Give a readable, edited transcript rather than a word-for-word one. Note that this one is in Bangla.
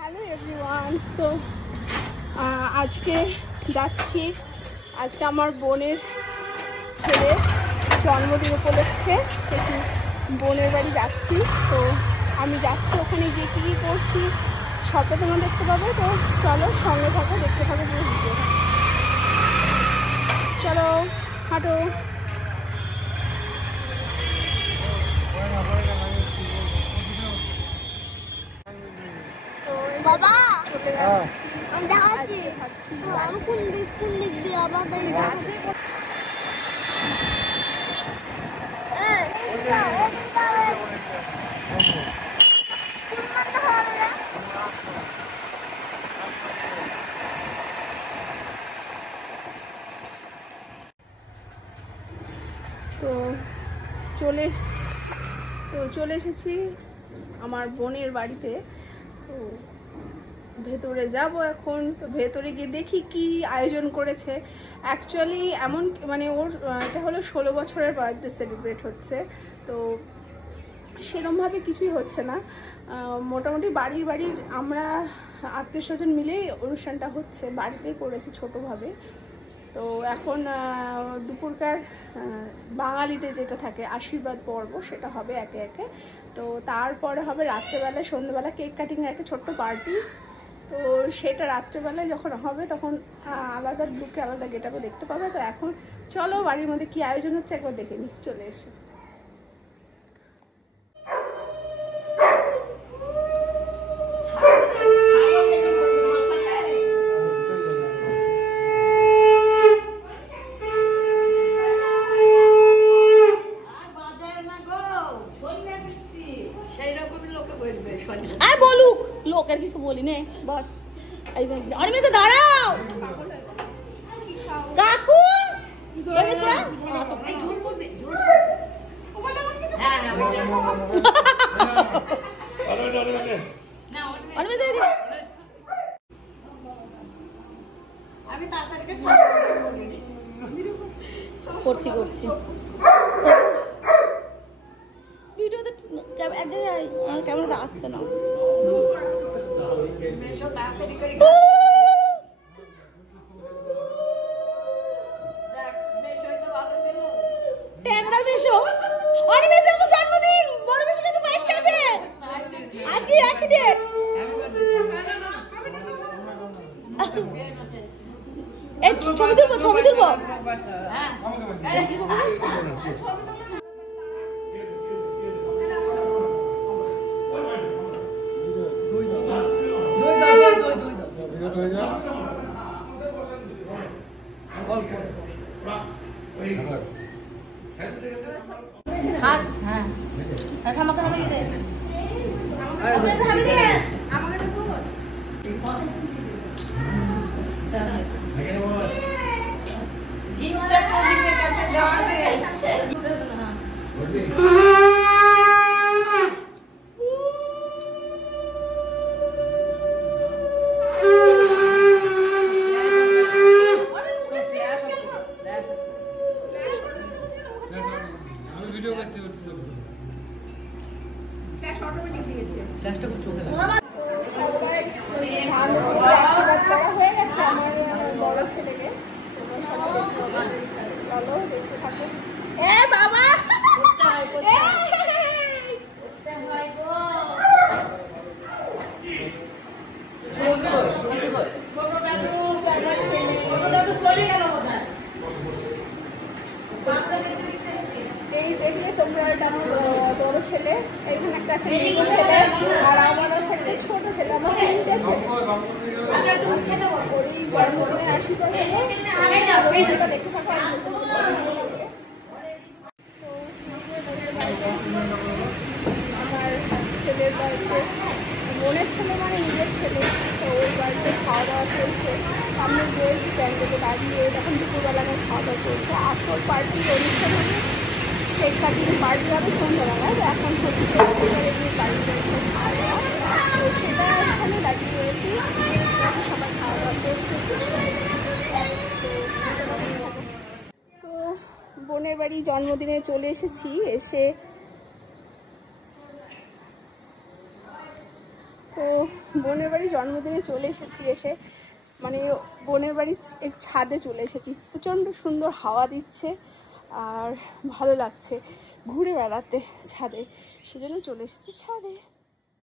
Hello everyone. তো আজকে যাচ্ছি, আজকে আমার বোনের ছেলের জন্মদিন উপলক্ষে একটু বোনের বাড়ি যাচ্ছি। তো আমি যাচ্ছি, ওখানে গিয়ে কী কী করছি সবটা তোমরা দেখতে পাবে। তো চলো সঙ্গে থাকো, দেখতে থাকো পুরো ভিডিও। চলো হাঁটো। বাবা চলে যাচ্ছি, আমি দেখাচ্ছি খাচ্ছি। আমি কোন দিক দিয়ে আবার আছে তো চলে এসেছি আমার বোনের বাড়িতে। তো ভেতরে যাব এখন। তো ভেতরে গিয়ে দেখি কি আয়োজন করেছে। অ্যাকচুয়ালি এমন মানে ওর এটা হলো 16 বছরের বার্থডে সেলিব্রেট হচ্ছে। তো সেরমভাবে কিছুই হচ্ছে না, মোটামুটি বাড়ির আমরা আত্মীয় স্বজন মিলেই অনুষ্ঠানটা হচ্ছে, বাড়িতেই করেছি ছোটোভাবে। তো এখন দুপুরকার বাঙালিতে যেটা থাকে আশীর্বাদ পর্ব, সেটা হবে একে একে। তো তারপরে হবে রাত্রেবেলায়, সন্ধ্যেবেলা কেক কাটিংয়ের একটা ছোট্ট পার্টি। তো সেটা রাত্রেবেলায় যখন হবে তখন আলাদা লুকে আলাদা গেটআপে দেখতে পাবে। তো এখন চলো বাড়ির মধ্যে কি আয়োজন হচ্ছে একবার দেখে নিই, চলে এসে। আর বলুক, লোকের কিছু বলি নে বস। অনিমে তো দাঁড়াও কাকু, করছি ভিডিওতে এক জায়গায় ক্যামেরাতে আসছে না। ট্যাংরা মেশো, অনিমেষের তো জন্মদিন, বড় মেশোকে একটু পায়েস খেতে দে। আজকে একই ডেট। এই ছবি তুলবো আশীর্বাদ করা হয়ে গেছে আমার বড় ছেলেকে। চলো দেখতে থাকো। এ বাবা এই দেখলে তোমরা, এটা আমার বড় ছেলে, এইখানে একটা আছে মেয়ে ছেলে, আর আমার আছে একটা ছোট ছেলে। আমার 3টে ছেলে। ওই জন্মদিনের আশীর্বাদ দেখতে থাকো। আমার ছেলের বাড়িতে, বোনের ছেলে মানে নিজের ছেলে। তো ওই বাড়িতে খাওয়া দাওয়া চলছে। আমি রয়েছি প্যান্ডেলে দাঁড়িয়ে, তখন দুপুরবেলা আমার খাওয়া দাওয়া চলছে। আসল পার্টি অনুষ্ঠান হবে, কেক কাটিং পার্টি হবে সন্ধ্যাবেলা। এখন হচ্ছে বাড়ি রয়েছে খাওয়া দাওয়া। তো সেটা এখানে দাঁড়িয়ে রয়েছি, সবাই খাওয়া দাওয়া করছে। তো বোনের বাড়ি জন্মদিনে চলে এসেছি। এসে তো বোনের বাড়ি জন্মদিনে চলে এসেছি, এসে মানে বোনের বাড়ির ছাদে চলে এসেছি। প্রচণ্ড সুন্দর হাওয়া দিচ্ছে আর ভালো লাগছে ঘুরে বেড়াতে ছাদে, সেজন্য চলে এসেছি ছাদে।